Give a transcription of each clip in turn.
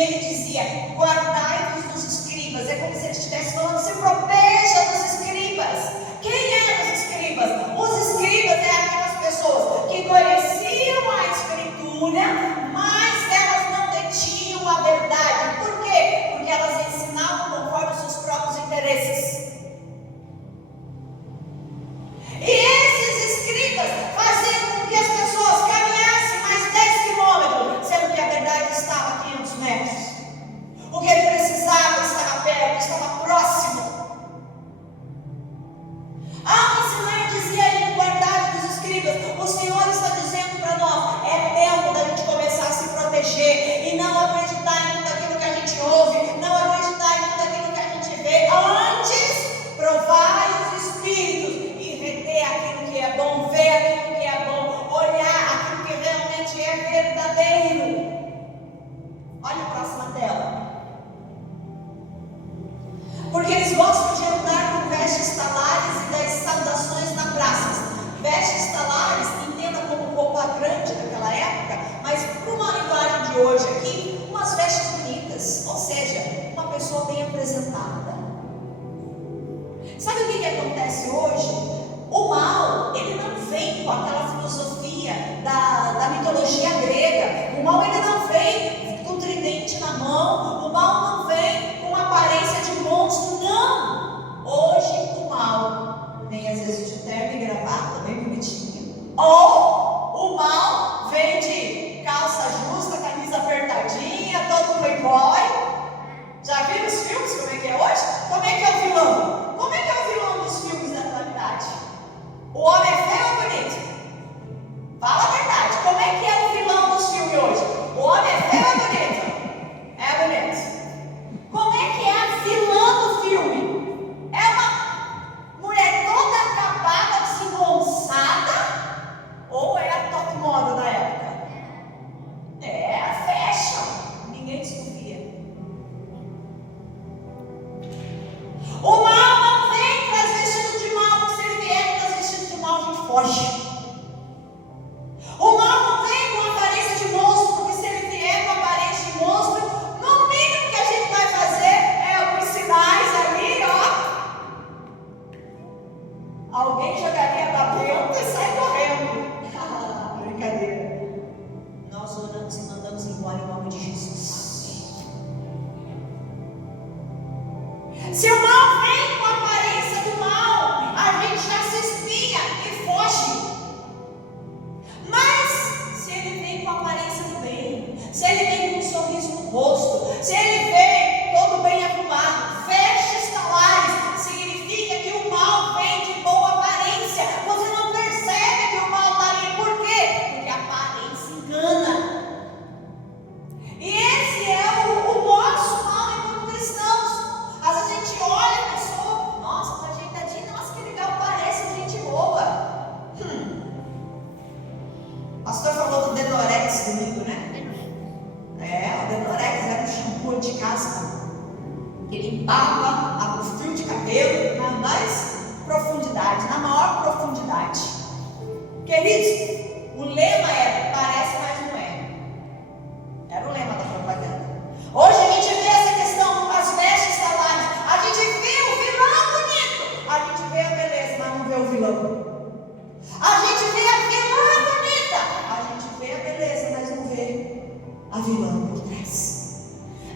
ele dizia: guardai-vos dos escribas. É como se ele estivesse falando: se proteja dos escribas. Quem eram os escribas? Os escribas eram aquelas pessoas que conheciam a Escritura, mas elas não detinham a verdade. Por quê? Porque elas ensinavam conforme os seus próprios interesses. E esses escribas faziam com que as pessoas caminhassem mais 10 quilômetros, sendo que a verdade estava a 500 metros. O que ele precisava estava perto, estava próximo. Ensinante dizia aí: guardai dos escribas. O Senhor está dizendo para nós: é tempo da gente começar a se proteger e não acreditar em tudo aquilo que a gente ouve, não acreditar em tudo aquilo que a gente vê. Antes, provai os espíritos e reter aquilo que é bom, ver aquilo que é bom, olhar aquilo que realmente é verdadeiro. Olha a próxima tela. Porque eles gostam de andar com vestes talares e das saudações na praça. Vestes talares, entenda como roupa grande naquela época, mas para uma linguagem de hoje aqui, umas vestes bonitas, ou seja, uma pessoa bem apresentada. Sabe o que acontece hoje? O mal, ele não vem com aquela filosofia da mitologia grega. O mal, ele não vem com tridente na mão. O mal não vem com aparência de monstro, não. Hoje o mal vem às vezes de terno e gravata, bem bonitinho. Ou o mal vem de calça justa, camisa apertadinha, todo playboy. Já viram os filmes como é que é hoje? Como é que é o vilão? Como é que é o vilão dos filmes da atualidade? O homem é feio ou bonito? Fala a verdade. Como é que é o vilão dos filmes hoje? O homem é feio ou bonito? É bonito. Como é que é a vilã do filme? É uma mulher toda acabada, desengonçada? Ou é a top moda da época? É a fashion. Ninguém desconfia. O mal não vem traz vestido de mal, porque se ele vier traz vestido de mal, a gente foge. O mal não vem com aparência de monstro, porque se ele vier com aparência de monstro, no mínimo que a gente vai fazer é alguns sinais ali, ó. Alguém jogaria a vento e sai correndo. Brincadeira. Nós oramos e mandamos embora em nome de Jesus. Se o mal vem com a aparência do mal, a gente já se espinha e foge. Mas se ele vem com a aparência do bem, se ele vem com um sorriso no rosto, se ele vem todo bem arrumado, vestes talares, significa que o mal vem de boa aparência. Você não percebe que o mal está ali. Por quê? Porque a aparência engana. E esse é o nosso mal enquanto cristãos. Às vezes a gente olha a pessoa: nossa, tá ajeitadinha, nossa, que legal, parece gente boa. O pastor falou do Denorex domingo, né? O Denorex era um shampoo de casca que limpava o fio de cabelo na mais profundidade, na maior profundidade. Queridos, o lema era: parece, mas não é. Era o lema da propaganda. Hoje a gente vê essa questão, as vestes talares. A gente vê o vilão bonito, a gente vê a beleza, mas não vê o vilão. A gente vê a vilã bonita, a gente vê a beleza, mas não vê a vilã por trás.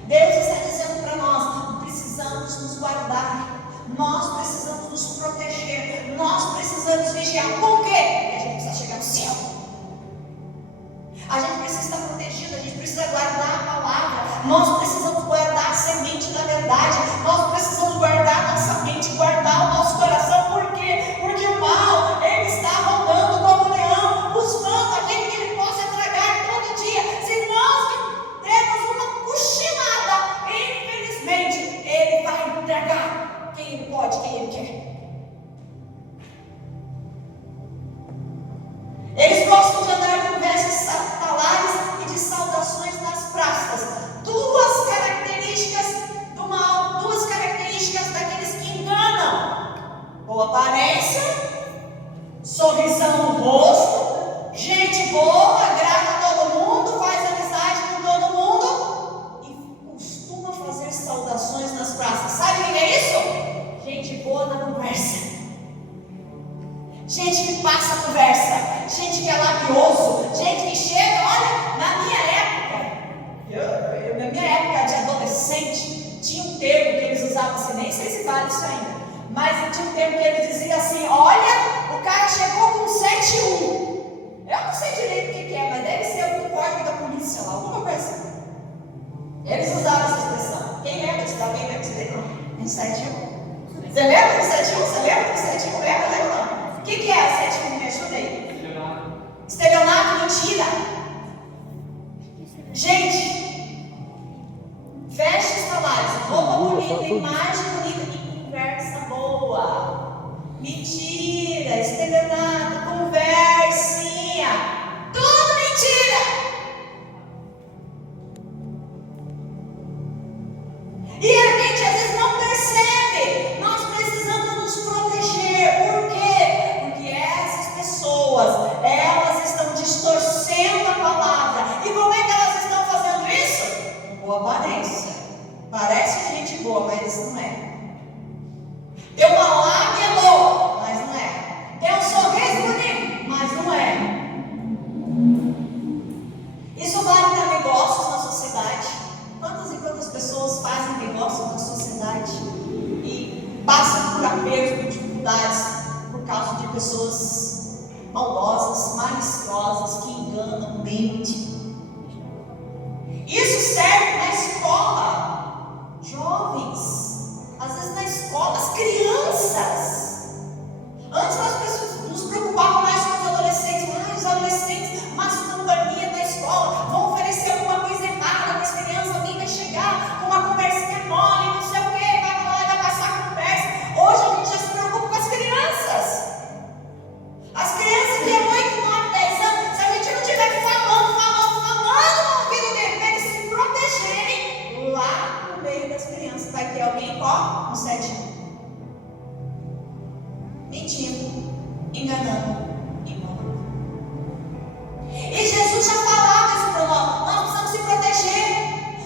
Deus está dizendo para nós: precisamos nos guardar, nós precisamos nos proteger, nós precisamos vigiar. Por quê? Porque a gente precisa chegar no céu. A gente precisa estar protegido, a gente precisa guardar a palavra, nós precisamos guardar a semente da verdade, nós precisamos guardar a nossa mente, guardar o nosso coração. Por quê? Porque o mal, ele está rondando como um leão, buscando aquele que ele possa tragar todo dia. Se nós dermos uma cochilada, infelizmente, ele vai tragar quem ele pode, quem ele quer. Eles gostam de andar com vestes talares e de saudações nas praças. Duas características do mal, duas características daqueles que enganam: boa aparência, sorrisão no rosto, gente boa, agrada todo mundo, faz amizade com todo mundo e assim, nem sei se vale isso ainda. Mas tinha um tempo que ele dizia assim: olha, o cara chegou com 7-1. Eu não sei direito o que é, mas deve ser algum código da polícia lá, alguma coisa assim. Eles usavam essa expressão. Quem lembra disso? Alguém lembra disso? Um 7-1. Você lembra do 7-1? Você lembra do 7-1? Lembra não? O que é o 7-1? Me ajuda aí. Estelionato, mentira. Gente, vestes falares, roupa bonita, imagem bonita e conversa boa. Mentira, estelionato, conversinha. Tudo mentira. E a gente às vezes não percebe. Nós precisamos nos proteger. Por quê? Porque essas pessoas, elas estão distorcendo a palavra. E como é que elas estão fazendo isso? Com boa aparência. Parece gente boa, mas não é. Tem uma lábia boa, mas não é. Tem um sorriso bonito, mas não é. Isso vale para negócios na sociedade. Quantas e quantas pessoas fazem negócios na sociedade e passam por apertos, por dificuldades, por causa de pessoas maldosas, maliciosas, que enganam, mentem. Isso serve na escola. Jovens, às vezes na escola, as crianças. Antes nós nos preocupávamos mais com os adolescentes. Os adolescentes, mas companhia da escola, vão oferecer alguma coisa errada para as crianças. Alguém vai chegar com uma conversinha mole, não sei o que, vai falar, vai passar a conversa. Hoje a gente já se preocupa com as crianças. As crianças que têm 8, 9, 10 anos, se a gente não estiver falando no ouvido dele, para eles se protegerem, lá no meio das crianças vai ter alguém com um 7. Mentindo, enganando e morrendo. E Jesus já falava isso para nós. Nós precisamos se proteger.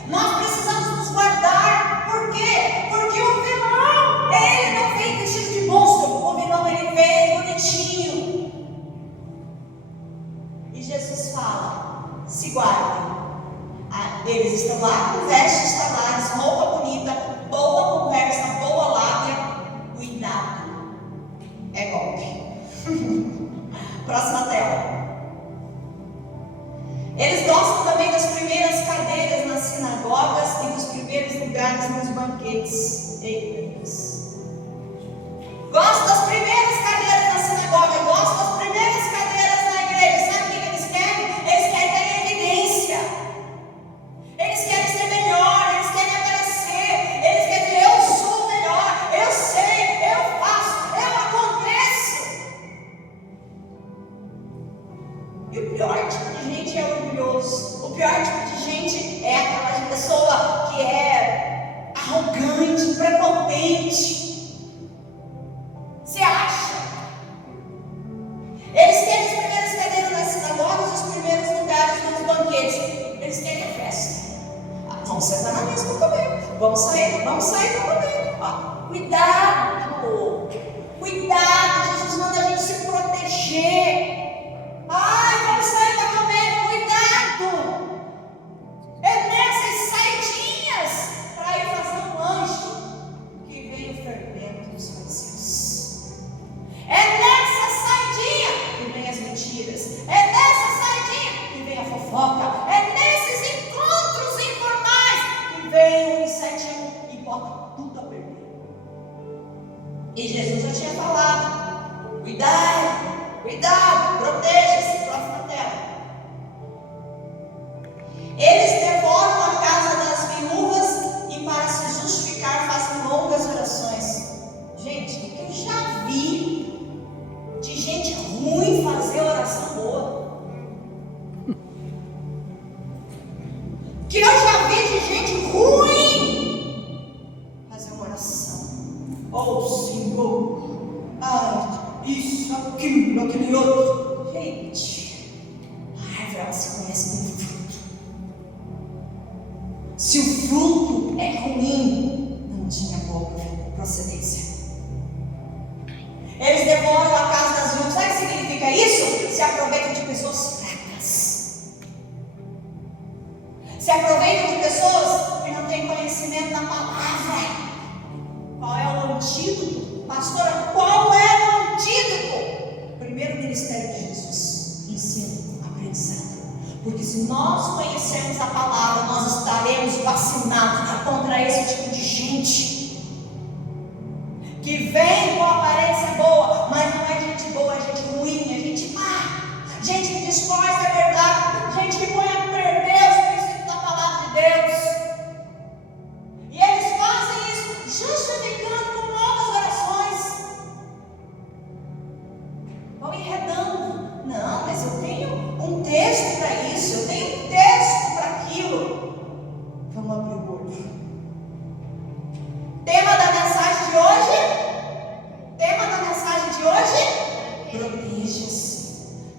Nós precisamos nos guardar. Por quê? Porque o vilão, ele não vem vestido de monstro. O vilão, ele vem bonitinho. E Jesus fala: se guardem. Eles estão lá com vestes salares, roupa bonita, boa conversa, boa lábia. Cuidado. É golpe. Próxima tela. Eles gostam também das primeiras cadeiras nas sinagogas e dos primeiros lugares nos banquetes. Eita Deus. Gostam das primeiras cadeiras na sinagoga, gostam das primeiras cadeiras na igreja. Sabe o que eles querem? Eles querem ter evidência. Eles querem ser melhor, eles querem aparecer. Eles querem dizer: eu sou o melhor, eu sei, eu faço, eu aconteço. E o pior tipo de gente é orgulhoso. O pior tipo de gente é aquela pessoa que é arrogante, prepotente. Se acha. Eles querem as primeiras cadeiras nas sinagogas, os primeiros lugares nos banquetes. Eles querem a festa. Vamos sentar na mesa para comer. Vamos sair para comer. Cuidado. Cuidado. Jesus manda a gente se proteger. Ai, vamos sair para comer. Cuidado. É nessas saidinhas para ir fazer um lanche que vem o fermento dos fariseus. É nessa saidinha que vem as mentiras. É nessa saidinha que vem a fofoca. É nesses encontros informais que vem o 7-1 e bota tudo a perder. E Jesus já tinha falado: cuidado, proteja-se. Próxima tela. Eles devoram a casa das viúvas e, para se justificar, fazem longas orações. Gente, o que eu já vi de gente ruim fazer oração boa? Que eu já vi de gente ruim fazer uma oração. Oh, Senhor, isso, aquilo, aquele outro. Gente, a árvore, ela se conhece pelo fruto. Se o fruto é ruim, não tinha boa procedência. Eles devoram a casa das viúvas. Sabe o que significa isso? Se aproveitam de pessoas fracas. Se aproveitam de pessoas que não têm conhecimento da palavra. Qual é o antídoto? Pastora, qual é o antídoto? Primeiro ministério de Jesus: ensino, aprendizado. Porque se nós conhecermos a palavra, nós estaremos vacinados contra esse tipo de gente que vem com aparência boa, mas não é gente boa, é gente ruim, é gente má, gente que distorce a verdade, gente que põe a perder os princípios da palavra de Deus. E eles fazem isso justificando com novas orações. Vão enredando. Não, mas eu tenho um texto para isso, eu tenho um texto para aquilo. Vamos abrir o olho. Tema da mensagem de hoje? Proteja-se.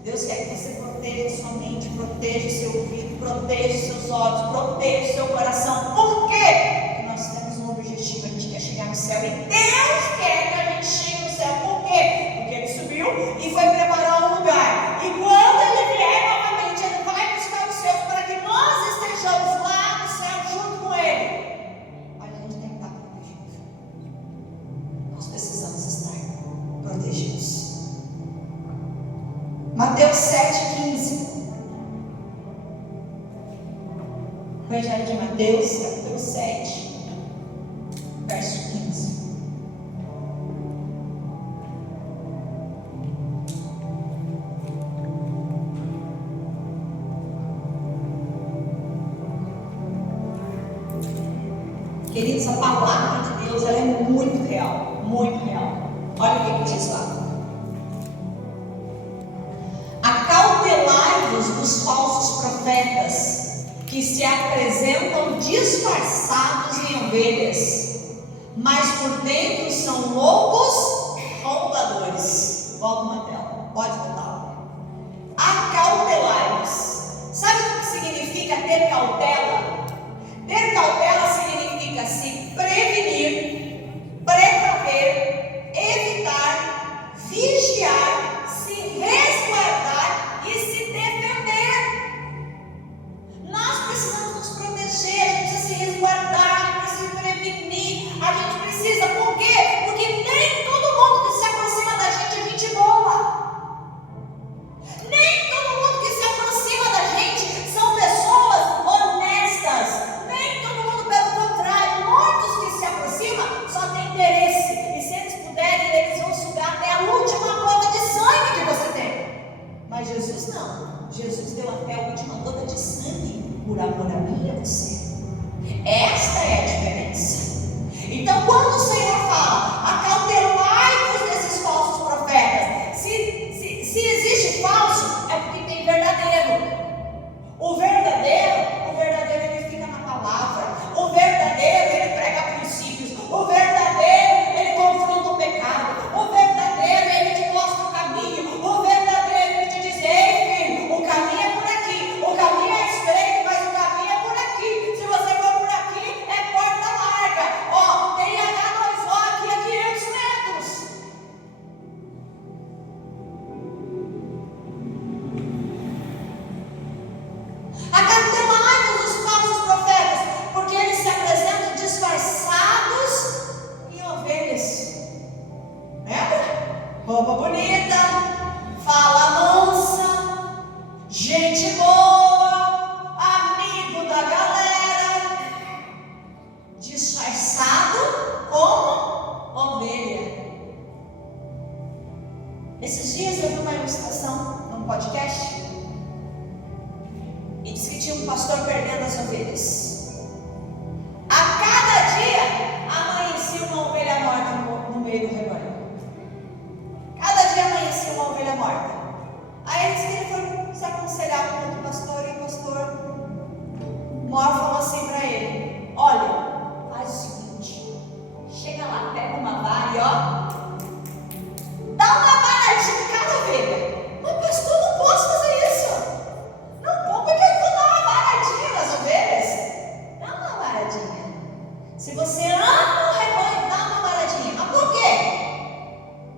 Deus quer que você proteja sua mente, proteja seu ouvido, proteja seus olhos, proteja seu coração. Por quê? Porque nós temos um objetivo, a gente quer chegar no céu e Deus quer que a gente chegue no céu. Por quê? Porque Ele subiu e foi preparar um lugar. E quando Ele vier novamente, Ele vai buscar os seus para que nós estejamos lá no céu junto com Ele. Mas a gente tem que estar protegido. Nós precisamos estar protegidos. Mateus 7,15. O Evangelho de Mateus, capítulo 7, verso 15. Queridos, a palavra de Deus ela é muito real, muito real. Olha o que diz lá. Acautelai-vos dos falsos profetas, que se apresentam disfarçados em ovelhas, mas por dentro são lobos roubadores. Volta uma tela, pode botar. Acautelai-vos. Sabe o que significa ter cautela? Ter cautela significa se prevenir, precaver, evitar, vigiar, se resguardar e se defender. Nós precisamos nos proteger, a gente precisa se resguardar, a gente precisa se prevenir, a gente precisa, por quê? Porque nem todo mundo que se aproxima da gente é gente boa. Nem todo mundo que se aproxima da gente são pessoas honestas. Nem todo mundo, pelo contrário, muitos que se aproximam só têm interesse. E se eles puderem, eles vão sugar até a última gota de sangue que você tem. Mas Jesus não. Jesus deu até a última gota de sangue por amor a mim e a você. Esta é a diferença. Então, quando o Senhor fala, acautelai-vos desses falsos profetas, se existe falso, é porque tem verdadeiro. O verdadeiro ele fica na palavra. O verdadeiro ele prega princípios. O verdadeiro ele confronta o pecado. O verdadeiro ele te mostra o caminho. O verdadeiro ele te diz: ei filho, o caminho é por aqui. O caminho é estreito, mas o caminho é por aqui. Se você for por aqui, é porta larga. Ó, tem H2O aqui a 500 metros. Acautelai-vos dos falsos profetas, porque eles se apresentam disfarçados em ovelhas. Lembra? Roupa bonita, fala mansa, gente boa, amigo da galera, disfarçado como ovelha. Esses dias eu vi uma ilustração num podcast e disse que tinha um pastor perdendo as ovelhas. A cada dia amanhecia uma ovelha morta no meio do rebanho. Cada dia amanhecia uma ovelha morta. Aí ele disse que ele foi se aconselhar com outro pastor e o pastor maior falou assim para ele: olha, faz o seguinte, chega lá, pega uma vara e dá uma varadinha em cada ovelha. Mas pastor, não posso fazer isso. Não, porque eu vou dar uma varadinha nas ovelhas. Dá uma varadinha. Se você ama o rebanho, dá uma varadinha. Mas por quê?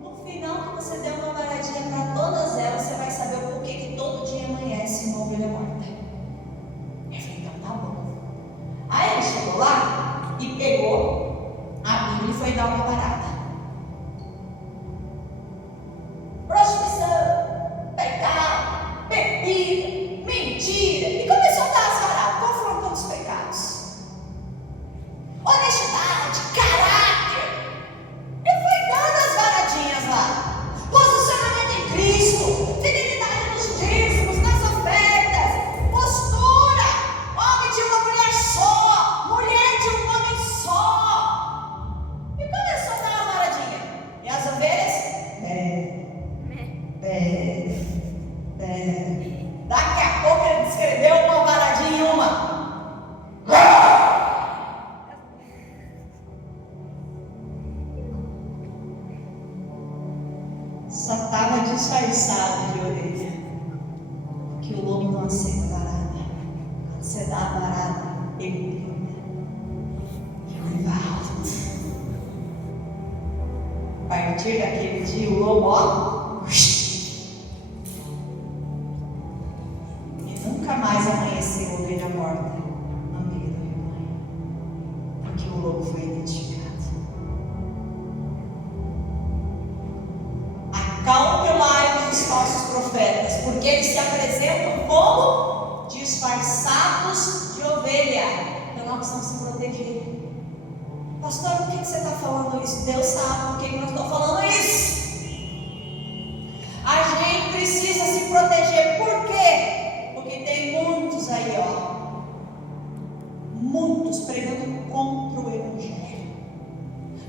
No final que você der uma varadinha para todas elas, você vai saber o porquê que todo dia amanhece uma ovelha morta. Eu falei: então tá bom. Aí ele chegou lá e pegou a Bíblia e foi dar uma parada. Prostituição, pecado, bebida, mentira. E começou a dar as paradas, confrontando os pecados. Honestidade, caráter. E foi dando as varadinhas lá. Posicionamento em Cristo, fidelidade nos dízimos, nas ofertas, postura, homem de uma mulher só, mulher de um homem só. E começou a dar uma varadinha. E as ovelhas? Daqui a pouco ele descreveu uma varadinha em uma. Só estava disfarçado de orelha. Que o lobo não aceita varada. Quando você dá a varada, ele grita. E vai alto. A partir daquele dia, o lobo, ó. E nunca mais amanheceu ovelha morta no meio do rebanho. Porque o lobo foi identificado. Cautelai os falsos profetas, porque eles se apresentam como disfarçados de ovelha. Então nós precisamos se proteger. Pastor, por que você está falando isso? Deus sabe por que eu estou falando isso. A gente precisa se proteger. Por quê? Porque tem muitos aí, ó, muitos pregando contra o Evangelho,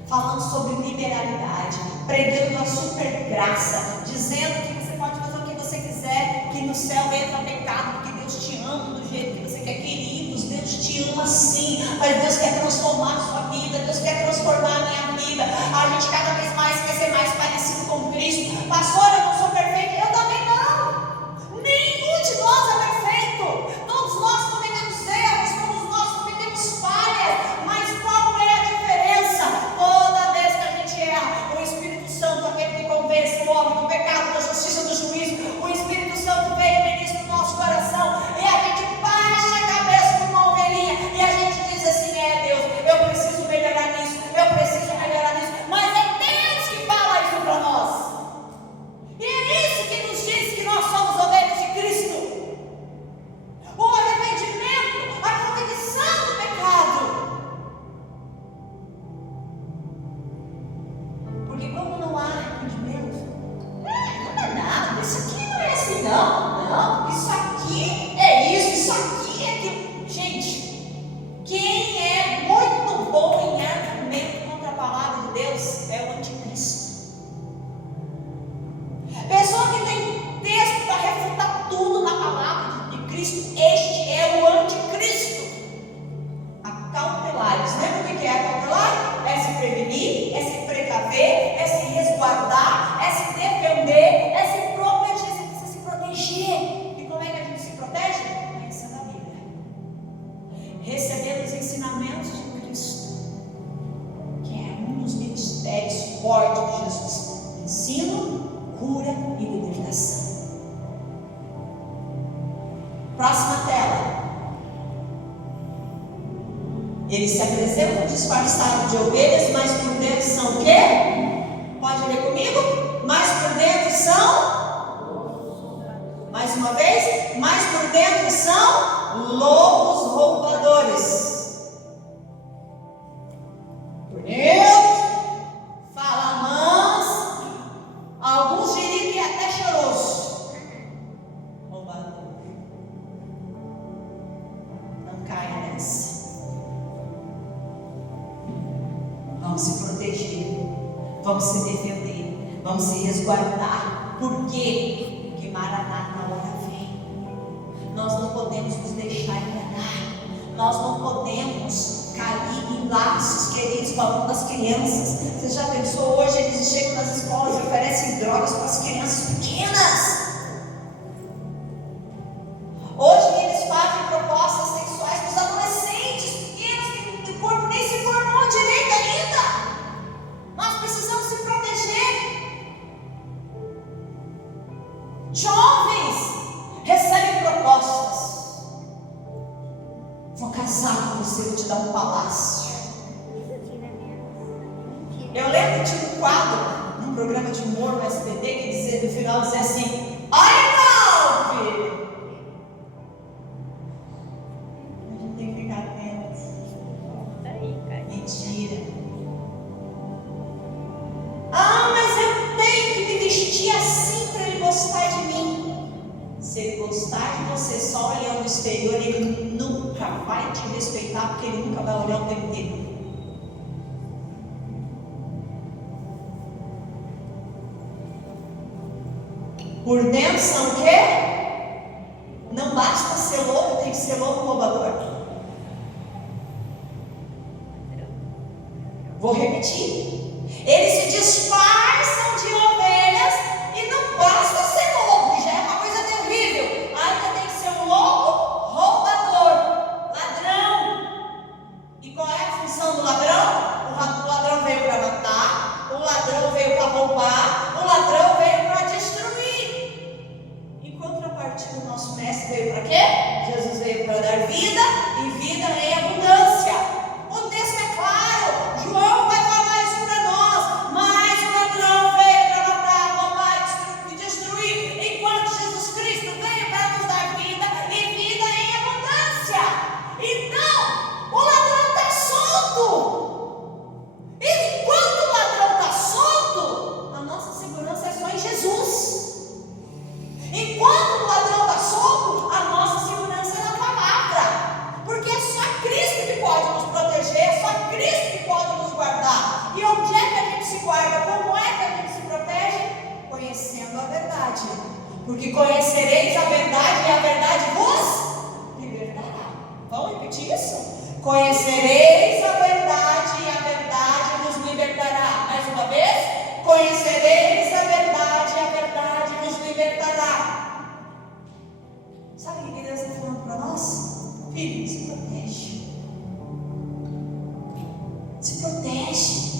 falando sobre liberalidade, pregando a super graça, dizendo que você pode fazer o que você quiser, que no céu entra pecado, porque Deus te ama do jeito que você quer. Queridos, Deus te ama sim, mas Deus quer transformar a sua vida, Deus quer transformar a minha vida. A gente cada vez mais quer ser mais parecido com Cristo. Pastor, eu não sou perfeito, eu também não. Nenhum de nós é perfeito. Todos nós cometemos erros, todos nós cometemos falhas, mas qual é a diferença? Toda vez que a gente erra, o Espírito Santo, aquele que convence o homem do pecado, da justiça, do juízo, o Espírito Santo vem e ministra no nosso coração, e a gente baixa a cabeça como uma ovelhinha, e a gente diz assim: é Deus, eu preciso melhorar nisso, eu preciso melhorar nisso, mas é Deus que fala isso para nós, e é isso que nos diz que nós somos ovelhas de Cristo. O arrependimento, a convicção do pecado. Porque como não há arrependimento, não é nada, isso aqui não é assim não, isso aqui é isso aqui é aquilo. Gente, quem é muito bom em argumento contra a palavra de Deus é o anticristo. Pessoa que tem texto para refutar tudo na palavra de Cristo, este é o anticristo. Acautelai-vos. Lembra o que é acautelar? É se prevenir, é se precaver, é se resguardar, é se defender, é se proteger. Você precisa se proteger. E como é que a gente se protege? Conhecendo a Bíblia, recebendo os ensinamentos de Cristo, que é um dos ministérios fortes de Jesus: ensino, cura e libertação. Próxima tela. Eles se apresentam disfarçados de ovelhas, mas por dentro são o quê? Pode ler comigo? Mas por dentro são, mais uma vez, mas por dentro são lobos roubadores. Bonito, fala manso, alguns diriam que é até choroso. Roubador. Não caia nessa. Vamos se proteger, vamos se defender, vamos se resguardar. Por quê? Porque Maranata, a hora vem. Nós não podemos nos deixar enganar. Nós não podemos cair em laços, queridos, falando das crianças. Você já pensou? Hoje eles chegam nas escolas e oferecem drogas para as crianças pequenas. Hoje eles fazem propostas sexuais para os adolescentes pequenos, que o corpo nem se formou direito ainda. Nós precisamos se proteger. Jovens recebem propostas: vou casar com você, vou te dar um palácio. Eu lembro de um quadro, num programa de humor no SBT, que dizia, no final dizia assim: olha não, filho. A gente tem que ficar atento. Mentira. Ah, mas eu tenho que me vestir assim para ele gostar de mim. Se ele gostar de você só olhando no exterior, ele nunca vai te respeitar, porque ele nunca vai olhar o tempo inteiro. Por dentro são o quê? Não basta ser louco, tem que ser louco roubador. Vou repetir. Eles se disfarçam de ovelhas e não basta ser louco, que já é uma coisa terrível. Ainda tem que ser um louco roubador, ladrão. E qual é a função do ladrão? O ladrão veio para matar, o ladrão veio para roubar, o ladrão veio para destruir. Em contrapartida, o nosso mestre veio para quê? Jesus veio para dar vida e vida em abundância. O texto é claro, João vai falar isso para nós, mas o ladrão veio para matar, roubar e destruir, enquanto Jesus Cristo veio para nos dar vida e vida em abundância. Então, o ladrão está solto. E enquanto o ladrão está solto, a nossa segurança é só em Jesus. Enquanto o ladrão está solto, a nossa segurança é na palavra. Porque é só Cristo que pode nos proteger, é só Cristo que pode nos guardar. E onde é que a gente se guarda? Como é que a gente se protege? Conhecendo a verdade. Porque conhecereis a verdade e a verdade vos libertará. Vamos repetir isso? Conhecereis a verdade e a verdade vos libertará. Mais uma vez. Conhecereis a verdade e a verdade vos libertará. Sabe o que Deus está falando para nós? Filho, se protege. Se protege.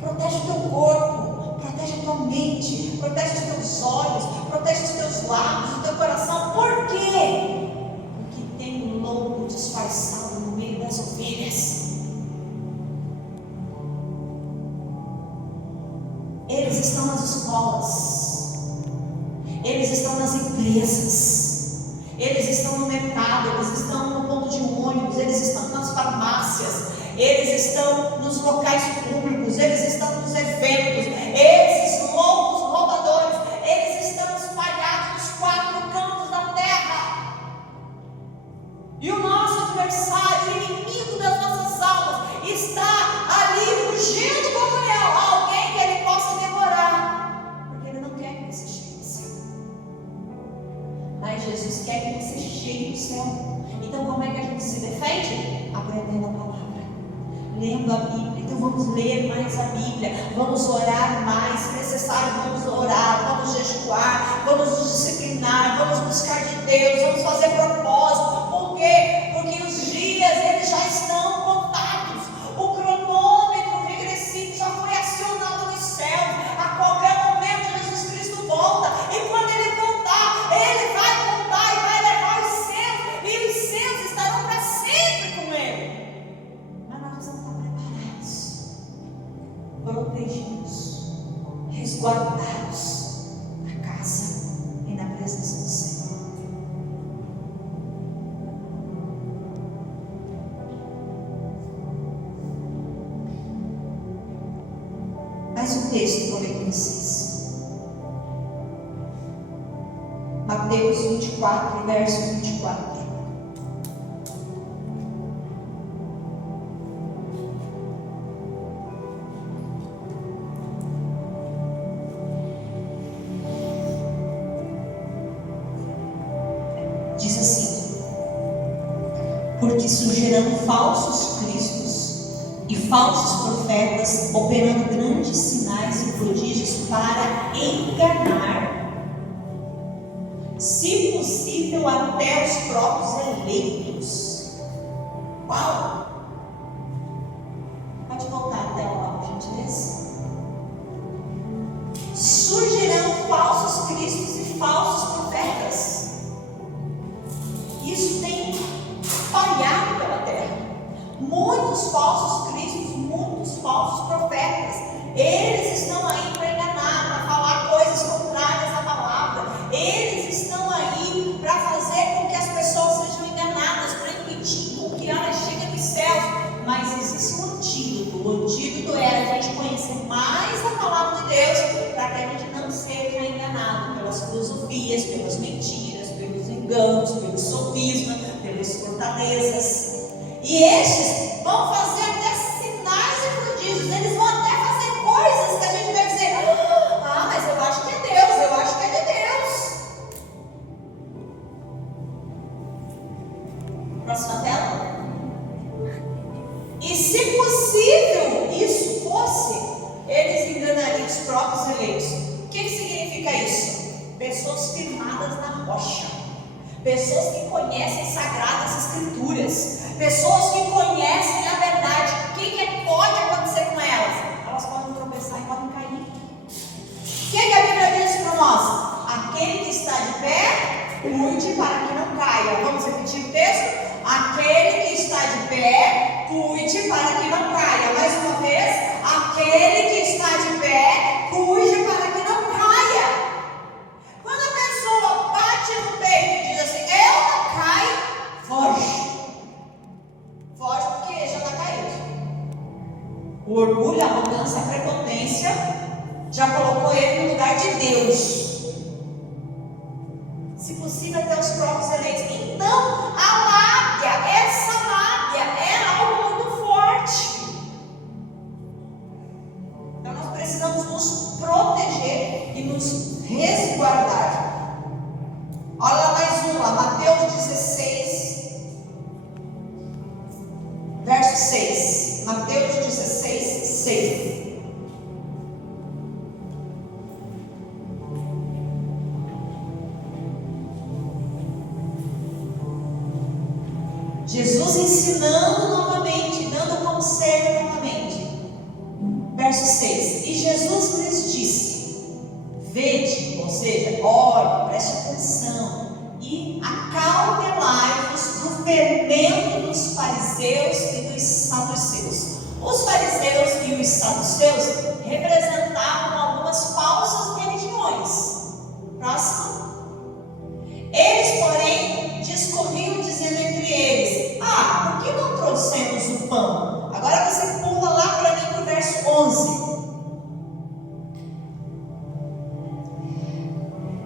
Protege o teu corpo, protege a tua mente, protege os teus olhos, protege os teus lábios, o teu coração. Por quê? Porque tem um lobo disfarçado no meio das ovelhas. Eles estão nas escolas, eles estão nas empresas, eles estão no mercado, eles estão no ponto de ônibus, eles estão nas farmácias, eles estão nos locais públicos, eles estão nos eventos. Esses loucos roubadores, eles estão espalhados nos 4 cantos da terra. E o nosso adversário, o inimigo das nossas almas, está ali rugindo como leão, alguém que ele possa devorar, porque ele não quer que você chegue do céu. Mas Jesus quer que você chegue do céu. Então como é que a gente se defende? Aprendendo a palavra, lendo a Bíblia. Então vamos ler mais a Bíblia, vamos orar mais, se necessário vamos orar, vamos jejuar, vamos nos disciplinar, vamos buscar de Deus, vamos fazer propósito. Por quê? Porque os dias eles já estão contados, o cronômetro regressivo já foi acionado nos céus. A qualquer momento Jesus Cristo volta, e quando ele voltar, ele vai voltar e vai levar os seus, e os seus estarão para sempre com ele. Mas nós precisamos estar preparados, protegidos, resguardados na casa e na presença do Senhor. Mais um texto que eu leio para vocês. Mateus 24, verso 24. Diz assim: porque surgirão falsos cristos e falsos profetas, operando grandes sinais e prodígios para enganar, se possível, até os próprios eleitos. Uau! Pode voltar a tela lá, por gentileza. Surgirão falsos cristos e falsos profetas. Isso tem espalhado pela terra. Muitos falsos cristos, muitos falsos profetas. Eles estão aí para enganar, para falar coisas contrárias à palavra. Eles estão aí para fazer com que as pessoas sejam enganadas, para impedir com que ela chegue nos céus. Mas existe um antídoto. O antídoto é a gente conhecer mais a palavra de Deus, para que a gente não seja enganado pelas filosofias, pelas mentiras, pelos enganos, pelo sofisma, pelas fortalezas. E estes vão fazer até sinais e prodígios. Eles vão até fazer coisas que a gente vai dizer: ah, mas eu acho que é Deus, eu acho que é de Deus. Próxima tela. E se possível isso fosse, eles enganariam os próprios eleitos. O que significa isso? Pessoas firmadas na rocha, pessoas que conhecem sagradas escrituras, pessoas que conhecem a verdade. O que pode acontecer com elas? Elas podem tropeçar e podem cair. O que a Bíblia diz para nós? Aquele que está de pé, cuide para que não caia. Vamos repetir o texto? Aquele que está de pé, cuide para que não caia. Mais uma vez, aquele que está de pé, cuide para que não caia. Quando a pessoa bate no peito e diz assim: eu não caio, foge. Foge porque já está caído. O orgulho, a arrogância, a prepotência já colocou ele no lugar de Deus. Se possível, até os próprios eleitos. Então, a lábia, essa lábia é algo muito forte. Então, nós precisamos nos proteger e nos resguardar. Olha lá mais uma, Mateus 16, verso 6. Mateus 16, 6. Jesus ensinando novamente, dando conselho novamente. Verso 6. E Jesus lhes disse: vede, ou seja, olhe, preste atenção, e acautelai-vos do fermento dos fariseus e dos saduceus. Os fariseus e os saduceus representavam algumas falsas religiões. Próximo. Eles, porém, discorriam dizendo entre eles: por que não trouxemos o pão? Agora você pula lá para mim para o verso 11.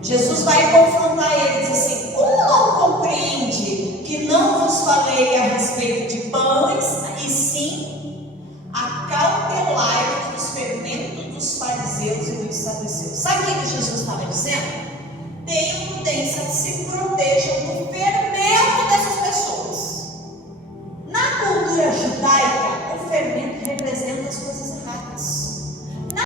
Jesus vai confrontar eles, diz assim: como não compreende que não vos falei a respeito de pães, e sim acautelai-vos dos fermentos dos fariseus e dos saduceus? Sabe o que Jesus estava dizendo? Tenham prudência, se protejam do fermento dessas pessoas. Na cultura judaica,